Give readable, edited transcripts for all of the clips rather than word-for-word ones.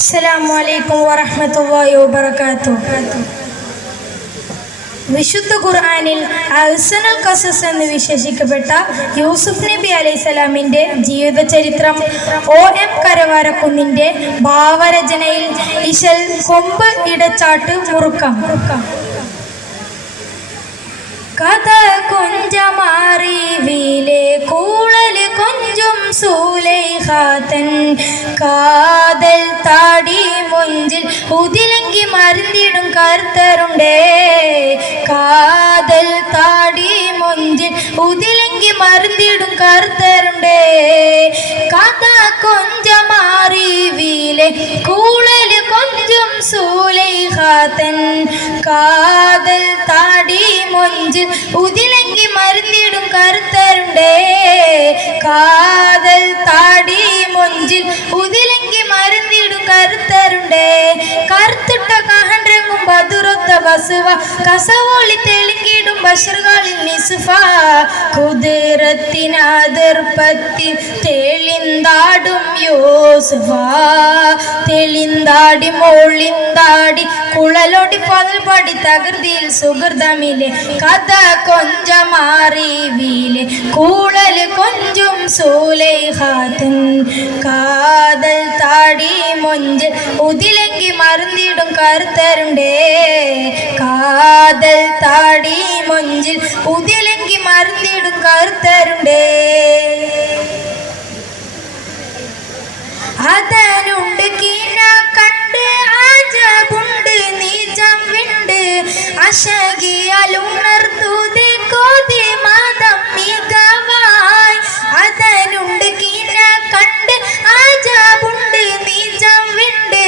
അസ്സലാമു അലൈക്കും വറഹ്മത്തുള്ളാഹി വബറകാതുഹു. വിശുദ്ധ ഖുർആനിൽ അഹ്സനുൽ ഖസസ് എന്ന് വിശേഷിക്കപ്പെട്ട യൂസുഫ് നബി അലൈഹിസ്സലാമിൻ്റെ ജീവിതചരിത്രം OM കരവാരക്കുന്നിൻ്റെ ഭാവരചനയിൽ ഇശൽ കൊമ്പ് ഇടച്ചാട്ട് മുറുക്കാം. കഥ കൊഞ്ചമാറിവിലെ കൂളല് കൊഞ്ചും സൂലൈഖാതൻ കാതൽ താടി മൊഞ്ചിൽ ഉതിലങ്കി മരുന്നിടും കർത്തരുണ്ടേ. കാതൽ താടി മൊഞ്ചിൽ ഉതിലങ്കി മരുന്നിടും കർത്തരുണ്ടേ. കഥ കൊഞ്ചമാറിവിലെ കൂളല് കൊഞ്ചും സൂലൈഖാതൻ കാതൽ താടി മൊഞ്ചിൽ ഉതിലങ്കി മരുന്നിടും കറുത്തരുണ്ടേ. കാതൽ താടി മൊഞ്ചിൽ ഉതിലങ്കി മരുന്നിടും കറുത്തരുണ്ടേ. കറുത്തിട്ട കഹൻറങ്ങും ബദുറൊത്ത വസുവ കസവോളി തെളിങ്കിടും ബഷറുകളിൽ നിസുഫ. കുതിരത്തിനതിർപ്പത്തി തെളിന്താടും യൂസുഫ. തെളിന്താടി മോളിന്താടി കുഴലൊടി പതി തകൃതിയിൽ സുഹൃതമിലെ കഥ കൊഞ്ചമാറിവിലെ കൂളല് കൊഞ്ചും സൂലൈഖാതൻ കാതൽ താടി മൊഞ്ചിൽ ഉതിലങ്കി മരുന്നിടും കറുത്തരുണ്ടേ. കാതൽ താടി മൊഞ്ചിൽ ഉതിലങ്കി മരുന്നിടും കറുത്തരുണ്ടേ. അതനുണ്ട് കീന കണ്ട് ആജബുണ്ട് നീജം വിണ്ട് അശകിയാലുണർത്തുതി കോതി മതം മികവായി. അതനുണ്ട് കീന കണ്ട് ആജബുണ്ട് നീജം വിണ്ട്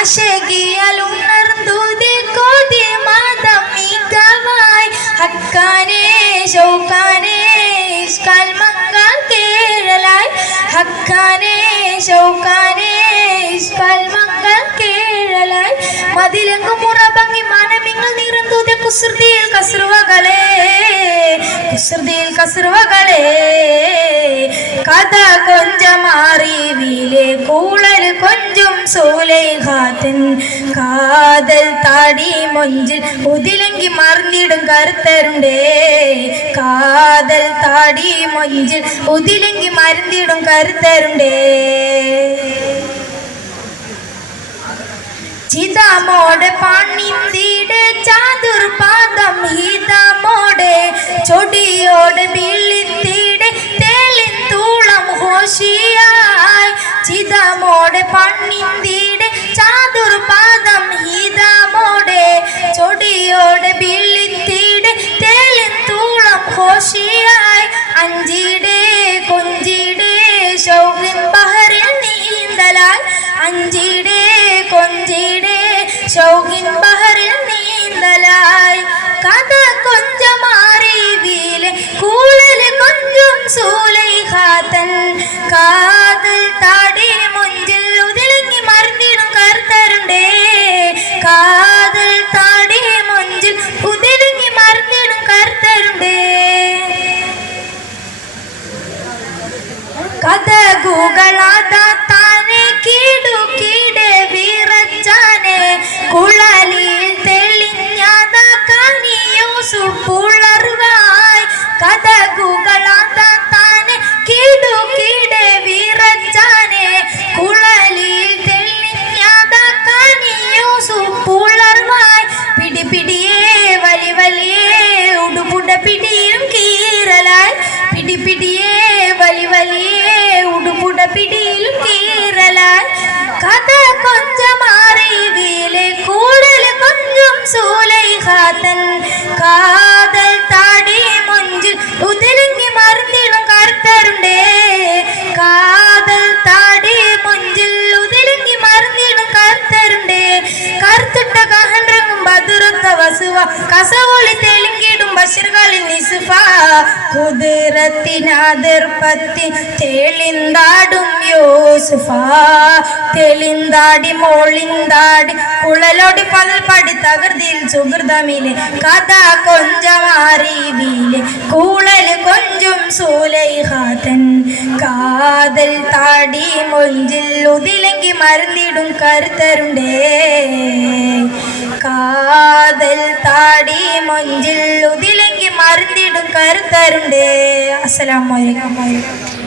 അശകിയാലുണർത്തുതി കോതി മതം മികവായി. ഹക്കാനേ ശൗക്കാനേ കൽമങ്ക കേഴലായി. ഹക്കാനേ ശൗക്കാനേ കൽമങ്കൾ കേഴലായി. മതിലങ്കു മുറഭംഗി മാനമിങ്ങൾ നിറന്തൂതെ കുസൃതിയിൽ കസർവകളെ. കുസൃതിയിൽ കസർവകളെ. കഥ കൊഞ്ചമാറിവിലെ കൂളല് കൊഞ്ചും സൂലൈഖാതൻ കാതൽ താടി മൊഞ്ചിൽ ഉതിലങ്കി മറിഞ്ഞിടും കറുത്തരുണ്ടേ. കാതൽ താടി മൊഞ്ചിൽ ഉതിലങ്കി മരുന്നിടും കറുത്തരുണ്ടേ. ചിതാമോടെ പാണിന്തിടെ ചാതുർപാദം ഹിതമോടെ ചൊടിയോടെ ബിളിത്തിടെ തെളിന്തൂളം ഹോഷിയായി. ചിതാമോടെ പാണിന്തിടെ ചാതുർപാദം ഹിതമോടെ ചൊടിയോടെ ബിളിത്തിടെ തെളിന്തൂളം ഹോഷിയായി. അഞ്ചിടെ കൊഞ്ചിടെ ശൗഖിൻ ബഹറിൽ നീന്തലായി. അഞ്ചിടെ കൊഞ്ചിടെ ശൗഖിൻ ബഹറിൽ നീന്തലായി. കഥ കൊഞ്ചമാറിവിലെ കൂളല് കൊഞ്ചും സൂലൈഖാതൻ കാതൽ താടി മൊഞ്ചിൽ ഉതിലങ്ങി മറിഞ്ഞിടും കറുത്തരുണ്ടേ. കാതൽ താടി മൊഞ്ചിൽ ഉതിലങ്ങി മറിഞ്ഞിടും കറുത്തരുണ്ടേ. കഥകുകളാതാനെ കീടുകീടെ വിറച്ചാനെ കുഴലിൽ തെളിഞ്ഞാതാക്കാനി യൂസുഫ് ഉളർവായി. കഥകുകളാതാനെ കീടുകീടെ വിറച്ചാനെ കുഴലിൽ തെളിഞ്ഞാതാക്കാനി യൂസുഫ് ഉളർവായി. പിടി പിടിയേ വലി വലിയേ ഉടുപുട പിടിയും കീറലായി. പിടി പിടിയേ വലി വലിയേ ഉടുപുട പിടിയിലും കീറലായി. കഥ കൊഞ്ചമാറിവിലെ കൂടല് കൊഞ്ചും സൂലൈഖാതൻ കാതൽ താടി മൊഞ്ചിൽ ഉതിലങ്ങി മറിഞ്ഞിടും കറുത്തരുണ്ടേ. കാതൽ താടി മൊഞ്ചിൽ ഉതിലങ്ങി മറിഞ്ഞിടും കറുത്തരുണ്ടേ. കറുത്തിട്ട കഹൻറങ്ങും ബദുറൊത്ത വസുവ കസവോളി തെളിങ്കിടും ബഷറുകളിൽ നിസുഫ. കുതിരത്തിനതിർപ്പത്തി തെളിന്താടും യൂസുഫ തെളിന്താടി മോളിന്താടി കുഴലോടി പതൽ പടി തകർതിൽ സുഹൃതമിലെ കഥ കൊഞ്ചം അറിവിലെ കൂളല് കൊഞ്ചും സൂലൈഹാതൻ കാതൽ താടി മൊഞ്ചിൽ ഉതിലെങ്കി മരുന്നിടും കരുത്തരുണ്ടേ കാതൽ താടി മൊഞ്ചിൽ ഉതിലെങ്കി മരുന്നിടും കരുത്തരുണ്ടേ. അസ്സലാമു അലൈക്കും.